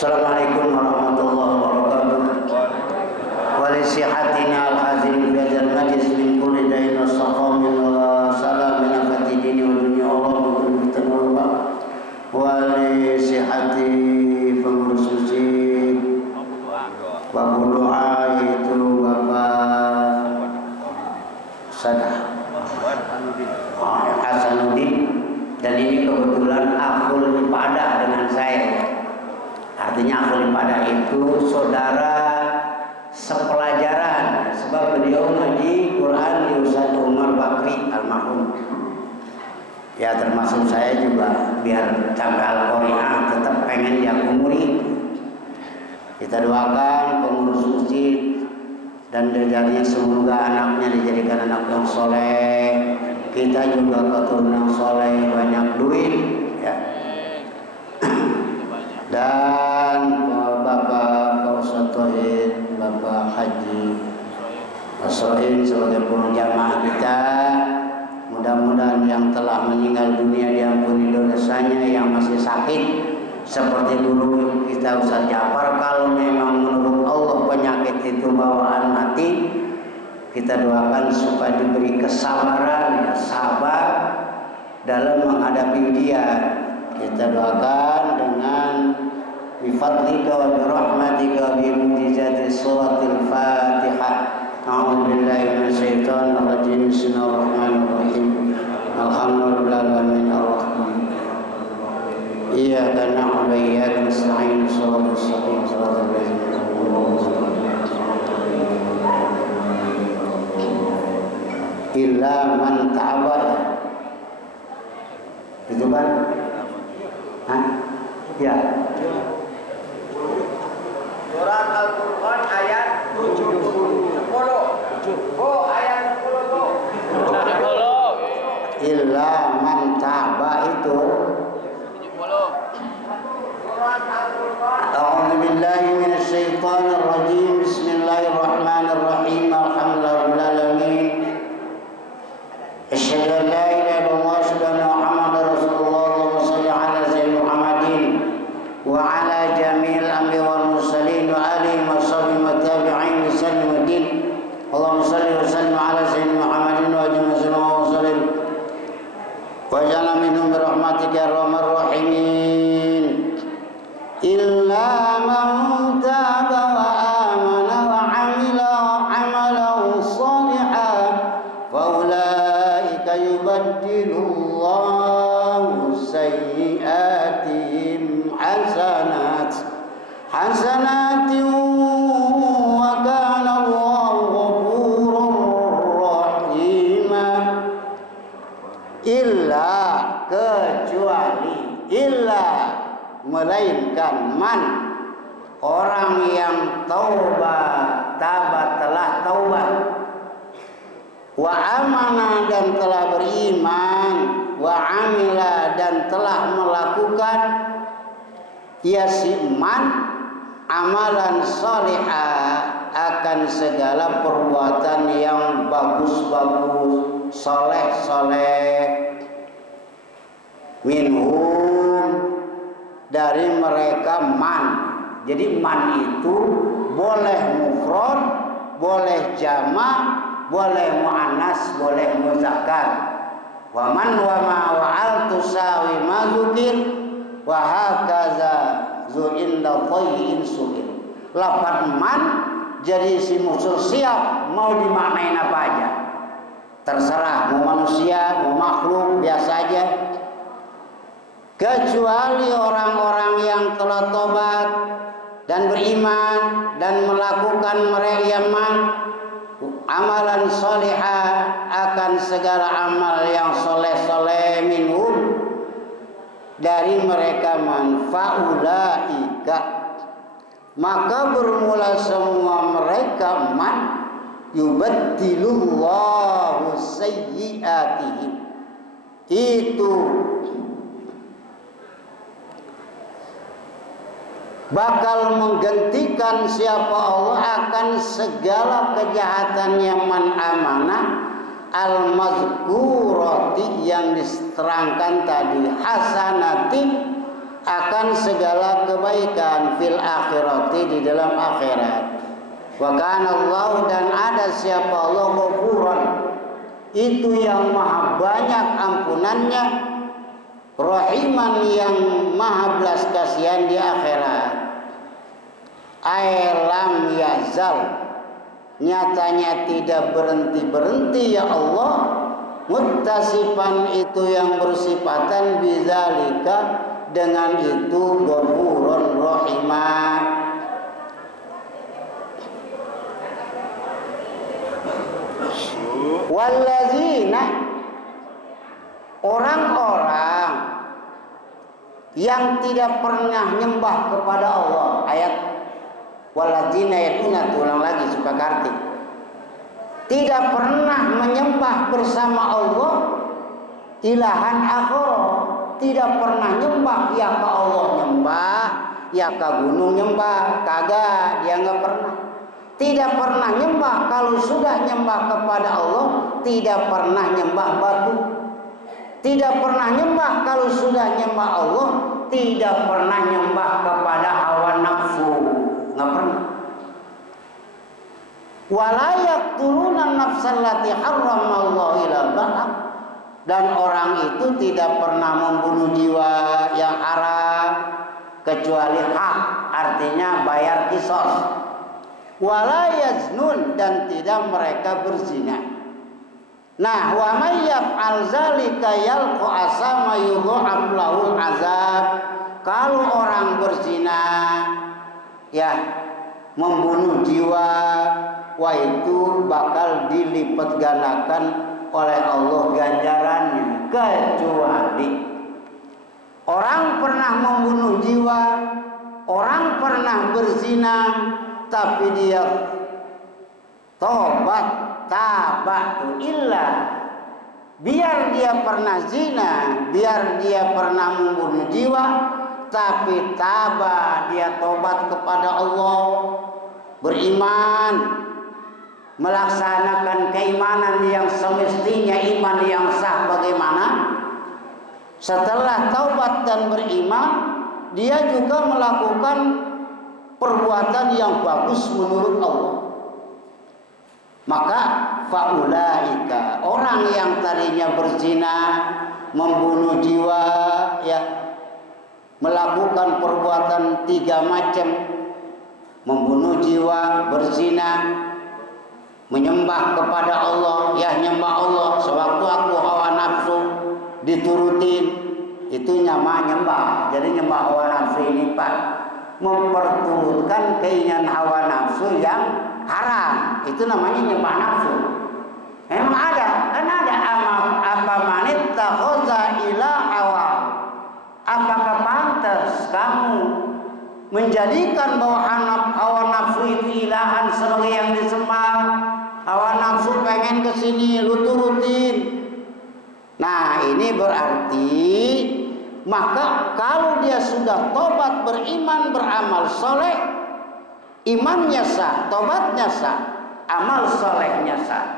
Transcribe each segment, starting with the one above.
Assalamualaikum warahmatullahi wabarakatuh. Walisihatina al-hazin biadal majlis min kulli dain wa saqamin wa salamin afati dini wa dunia Allah mungkin Allah. Walisihati pengurus masjid Bapak doa itu Bapak Sadah Hasanuddin, dan ini kebetulan akhul ibadah dengan saya. Artinya akhul ibadah itu saudara sepelajaran, sebab beliau ngaji Quran di Ustaz Umar Bakri almarhum. Ya termasuk saya juga biar canggal Al-Qari'ah tetap pengen diaku murid. Kita doakan pengurus masjid dan jajarnya semoga anaknya dijadikan anak yang soleh. Kita juga keturunan soleh, banyak duit ya. Dan Bapak Ustaz Tohid, Bapak Haji Soin sebagai penjamaah kita, mudah-mudahan yang telah meninggal dunia diampuni dosanya, yang masih sakit seperti dulu kita Ustaz Jafar, kalau memang menurut Allah penyakit itu bawaan mati, kita doakan supaya diberi kesabaran, ya, sabar dalam menghadapi ujian. Kita doakan dengan bifadlika wa birahmatika wa bimujizati suratil Fatihah. A'udzubillahi minasyaitonir rajim. Bismillahirrahmanirrahim. Alhamdulillahirabbil alamin. Iyyaka na'budu wa iyyaka nasta'in. Shiratal mustaqim, shiratal ladzina illa man ta'aba. Itu kan? Hah? Ya. Surat Al-Qur'an ayat 70. Oh, ayat 70. Illa man ta'aba itu. 70. Surat Al-Qur'an. A'udzu billahi minasy syaithanir rajim. Bismillahirrahmanirrahim. Alhamdulillahirabbil alamin. Asyhadu an la ilaha illallah wa asyhadu anna Muhammadar Rasulullah. Allahumma shalli ala sayyidina Muhammadin wa ala jami'il anbiya'i wal mursalin wa alihi wa sahbihi wa tabi'in bi sallim din. Allahumma shalli wa sallim ala sayyidina Muhammadin wa ajma'a sallallahu wa sallim. Wa ja'alna minhum bi rahmatika ya arhamar rahimin. Illa man taba wa amana wa 'amila 'amalan shalihan fa ulaika yubaddilullahu sayyi'atihim hasanatin wa kana Allahu ghafurur rahima. Illa kecuali, illa melainkan man orang yang taubat, telah taubat, wa amana dan telah beriman, wa amila dan telah melakukan, ya si man amalan salihah akan segala perbuatan yang bagus-bagus, soleh-soleh, minhum dari mereka man. Jadi man itu boleh mufrad, boleh jamak, boleh muannas, boleh muzakkar. Wa man wa ma wa'al tusawi ma dzukir wa hakaza zu inda thayyin su'il. Lafaz man jadi isim mausul siap, mau dimaknain apa aja terserah, mau manusia, mau makhluk, biasa aja. Kecuali orang-orang yang telah tobat dan beriman dan melakukan mereka amalan solihah akan segala amal yang soleh-soleh minhum dari mereka manfaulaika, maka bermula semua mereka man yubaddilullahu sayyi'atihim, itu bakal menggantikan siapa Allah akan segala kejahatan yang man amanah al-mazkurati yang diterangkan tadi, hasanatin akan segala kebaikan fil akhirati di dalam akhirat. Wa kana Allah, dan ada siapa Allah Ghafuran, itu yang maha banyak ampunannya, Rahiman, yang maha belas kasihan di akhirat. Lam yazal, nyatanya tidak berhenti-berhenti ya Allah, muttasifan, itu yang bersifatan bidzalika, dengan itu Ghafurun Rahimah. Wallazina, orang-orang yang tidak pernah nyembah kepada Allah. Ayat wallazina yaduna, ulang lagi supaya ngerti. Tidak pernah menyembah bersama Allah ilahan akhar, tidak pernah nyembah ya ke Allah nyembah, ya ke gunung nyembah, kagak, dia nggak pernah. Tidak pernah nyembah, kalau sudah nyembah kepada Allah tidak pernah nyembah batu. Tidak pernah nyembah, kalau sudah nyembah Allah tidak pernah nyembah kepada hawa nafsu, nggak pernah. Wala yaqtuluna nafsal lati harramallahu illa bil, dan orang itu tidak pernah membunuh jiwa yang haram kecuali hak, artinya bayar kisos. Wala yaznun, dan tidak mereka berzina. Nah, wa may yaf'al zalika yalqa asama yudha'af lahul azab. Kalau orang berzina, ya membunuh jiwa, wah itu bakal dilipat gandakan oleh Allah ganjarannya, kecuali orang pernah membunuh jiwa, orang pernah berzina, tapi dia tobat, tabatu illa, biar dia pernah zina, biar dia pernah membunuh jiwa, tapi tabah, dia tobat kepada Allah, beriman, melaksanakan keimanan yang semestinya, iman yang sah bagaimana. Setelah taubat dan beriman, dia juga melakukan perbuatan yang bagus menurut Allah. Maka faulaika, orang yang tadinya berzina, membunuh jiwa, ya melakukan perbuatan 3 macam, membunuh jiwa, berzina, menyembah kepada Allah, ya nyembah Allah sewaktu-waktu hawa nafsu diturutin, itu nyembah. Jadi nyembah hawa nafsu ini Pak, memperturutkan keinginan hawa nafsu yang haram, itu namanya nyembah nafsu. Memang ada, kan ada apa manit takhoza ila hawa. Apakah pantas kamu menjadikan bahwa hawa nafsu itu ilahan sebagai yang disembah? Hawa nafsu pengen kesini, lu turutin. Nah ini berarti, maka kalau dia sudah tobat, beriman, beramal soleh, imannya sah, tobatnya sah, amal solehnya sah,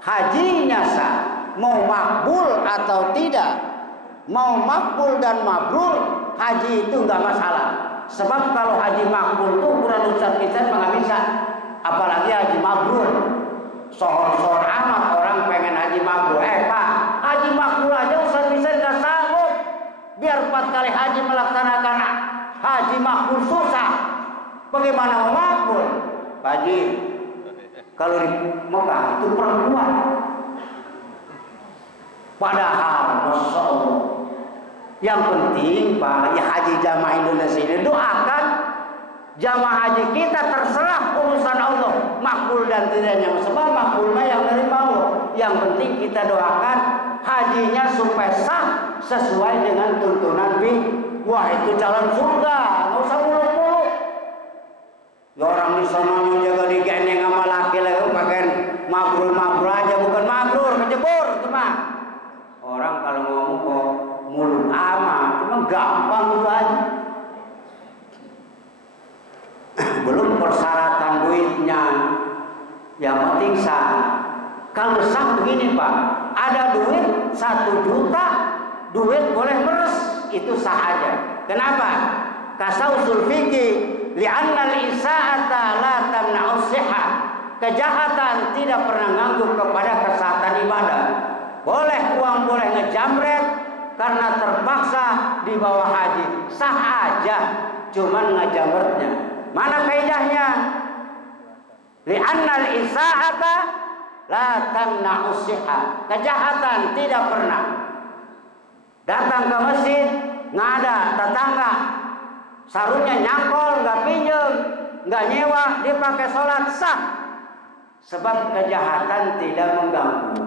hajinya sah, mau makbul atau tidak, mau makbul dan mabrur, haji itu nggak masalah. Sebab kalau haji makbul itu ukuran Ustaz Kisan nggak bisa, apalagi haji mabrur. Sohor-sohor amat orang pengen haji mabrur. Pak, haji mabrur aja Ustaz Kisan nggak sanggup. Biar 4 kali haji melaksanakan haji makbul susah, bagaimana mau makbul? Haji kalau di Mekah itu perempuan, padahal Masya Allah, yang penting Pak, ya haji jamaah Indonesia ini doakan jamaah haji kita, terserah urusan Allah, makbul dan tidaknya, sebab makbulnya yang dari Allah. Yang penting kita doakan hajinya supaya sah sesuai dengan tuntunan Nabi. Wah itu calon surga, nggak usah muluk-muluk. Ya orang di sana jaga digendeng sama laki-laki pakai mabrur aja, bukan mabrur, kejebur itu mah. Orang kalau ngomong kok mulut amat, cuma gampang itu aja. Belum persyaratan duitnya, yang penting sah. Kalau sah begini Pak, ada duit 1 juta, duit boleh meres. itu sah aja. Kenapa? Kata usul fikih, li'anna al-isa'ata la tamna'us sihah. Kejahatan tidak pernah mengganggu kepada kesehatan ibadah. Boleh uang, boleh ngejamret karena terpaksa di bawah haji, sah aja, cuman ngejamretnya. Mana kaidahnya? Li'anna al-isa'ata la tamna'us sihah. Kejahatan tidak pernah. Datang ke masjid, nggak ada tetangga, sarungnya nyangkol, nggak pinjem, nggak nyewa, dia pakai sholat, sah. Sebab kejahatan tidak mengganggu.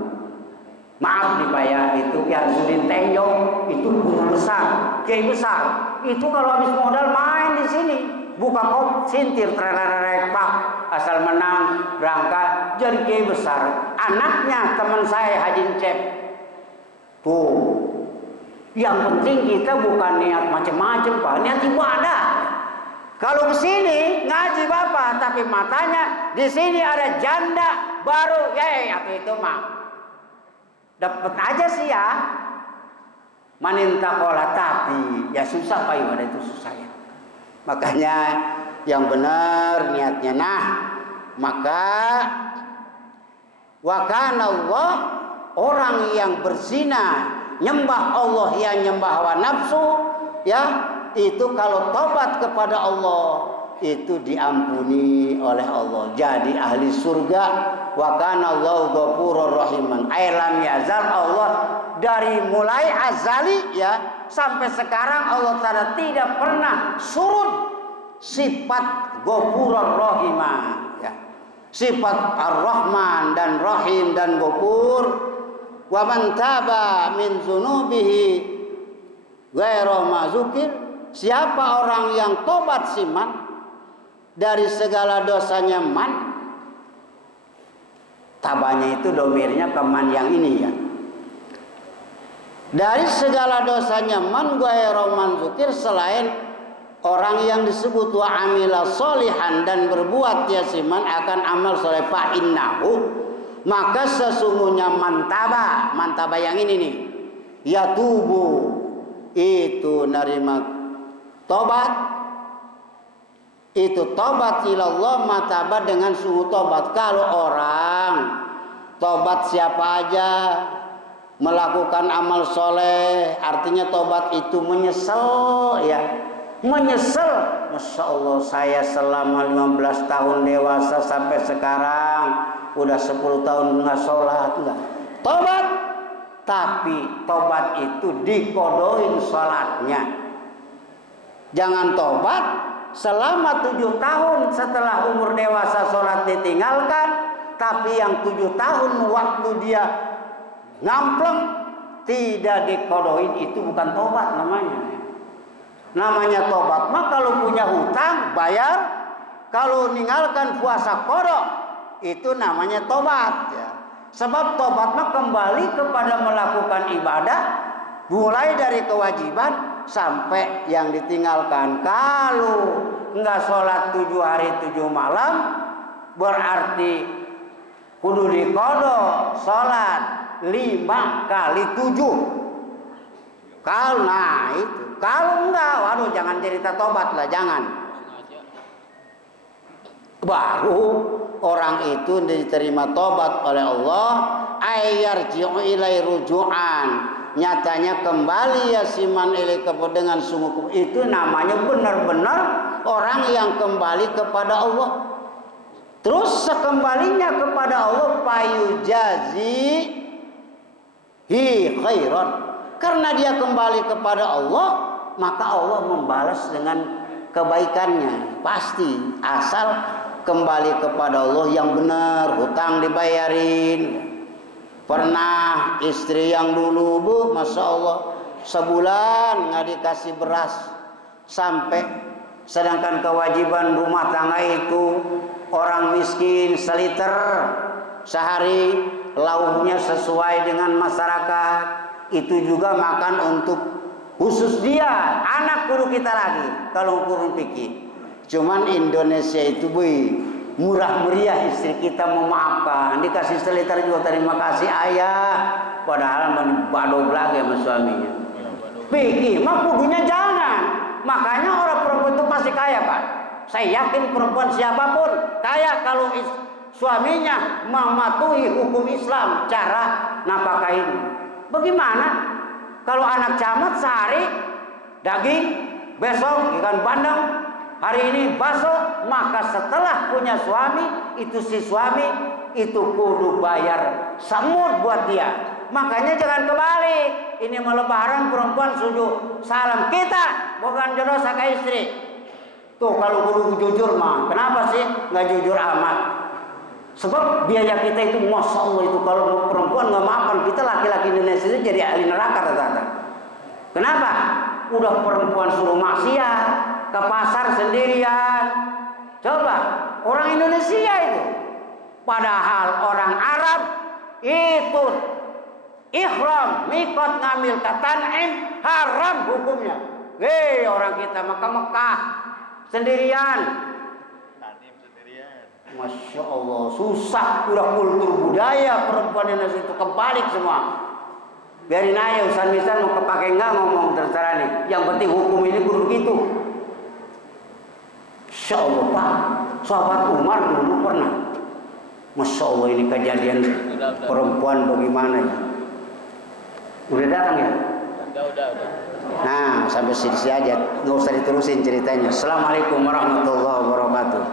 Maaf nih Pak ya, itu yang Sudin Tenjong itu guru besar, kiai besar. Itu kalau habis modal main di sini, buka kop, sintir, tererek pak, asal menang, berangkat, jadi kiai besar. Anaknya teman saya Haji Cep, tuh. Yang penting kita bukan niat macam-macam Pak, niat ibadah. Kalau ke sini ngaji Bapak, tapi matanya di sini ada janda baru, atau itu mah dapat aja sih ya. Maninta kola, tapi ya susah Pak, ibadah itu susah ya. Makanya yang benar niatnya. Nah, maka wa kana Allah, orang yang berzina nyembah Allah, yang nyembah hawa nafsu, ya itu kalau tobat kepada Allah itu diampuni oleh Allah, jadi ahli surga. Wa kana Allahu ghafurur rahiman. Ailam yazal, Allah dari mulai azali ya sampai sekarang Allah Ta'ala tidak pernah surut sifat ghafurur rahimah ya. Sifat ar-Rahman dan Rahim dan Ghafur. Wa man taba min dzunubihi ghairu mazukir, siapa orang yang tobat siman dari segala dosanya man, tabanya itu domirnya ke man yang ini ya, dari segala dosanya man ghairu mazukir, selain orang yang disebut wa amila solihan dan berbuat ya siman akan amal soleh, fa innahu, maka sesungguhnya mantaba yang ini nih, ya tubuh itu nerima tobat, itu tobat ilallah mataba dengan sungguh tobat. Kalau orang tobat siapa aja melakukan amal soleh, artinya tobat itu menyesal ya, menyesal. Masya Allah, saya selama 15 tahun dewasa sampai sekarang udah 10 tahun nggak sholat, enggak tobat, tapi tobat itu dikodoin sholatnya. Jangan tobat selama 7 tahun setelah umur dewasa sholat ditinggalkan, tapi yang 7 tahun waktu dia ngampleng tidak dikodoin, itu bukan tobat namanya. Namanya tobat mah kalau punya hutang bayar, kalau meninggalkan puasa kodok, itu namanya tobat ya. Sebab tobat mah kembali kepada melakukan ibadah, mulai dari kewajiban sampai yang ditinggalkan. Kalau enggak sholat 7 hari 7 malam, berarti kudu diqadha sholat 5 kali 7. Kalau nah itu, kalau enggak, waduh jangan cerita tobat lah, jangan. Baru orang itu diterima tobat oleh Allah, ayyarji'u ilai ruju'an, nyatanya kembali ya siman ilai dengan sungguh, itu namanya benar-benar orang yang kembali kepada Allah. Terus sekembalinya kepada Allah, payujazi hi khairan, karena dia kembali kepada Allah maka Allah membalas dengan kebaikannya pasti, asal kembali kepada Allah yang benar, hutang dibayarin. Pernah istri yang dulu Bu, Masya Allah, sebulan nggak dikasih beras, sampai sedangkan kewajiban rumah tangga itu orang miskin seliter sehari, lauknya sesuai dengan masyarakat, itu juga makan untuk khusus dia, anak guru kita lagi kalau kurun pikir. Cuman Indonesia itu Bu, murah meriah, istri kita memaafkan, dikasih seliter juga terima kasih ayah, padahal badog lagi sama suaminya. Pikir mah kudunya jangan. Makanya orang perempuan itu pasti kaya, Pak. Saya yakin perempuan siapapun kaya kalau suaminya mematuhi hukum Islam cara nafkahin. Bagaimana kalau anak camat sehari daging, besok ikan bandeng, hari ini bakso, maka setelah punya suami itu si suami itu kudu bayar semut buat dia. Makanya jangan kebalik. Ini mau lebaran perempuan sujud salam kita, bukan jodoh ke istri. Tuh kalau kudu jujur mah, kenapa sih nggak jujur amat? Sebab biaya kita itu, masya Allah itu kalau perempuan nggak maafkan kita, laki-laki Indonesia itu jadi ahli neraka rata-rata. Kenapa? Udah perempuan suruh maksiat, ke pasar sendirian. Coba orang Indonesia itu, padahal orang Arab itu ihram, mikot, ngambil katan'im, haram hukumnya. Orang kita Mekah sendirian. Masya Allah, susah. Udah kultur budaya perempuan Indonesia itu kebalik semua. Biarin aja usan-usan mau kepake nggak ngomong terserah nih. Yang penting hukum ini kudu begitu. Masya Allah, Pak, sahabat Umar dulu pernah. Masya Allah, ini kejadian perempuan bagaimana ya? Udah datang ya? Udah. Nah, sampai sini aja, nggak usah diterusin ceritanya. Assalamualaikum warahmatullahi wabarakatuh.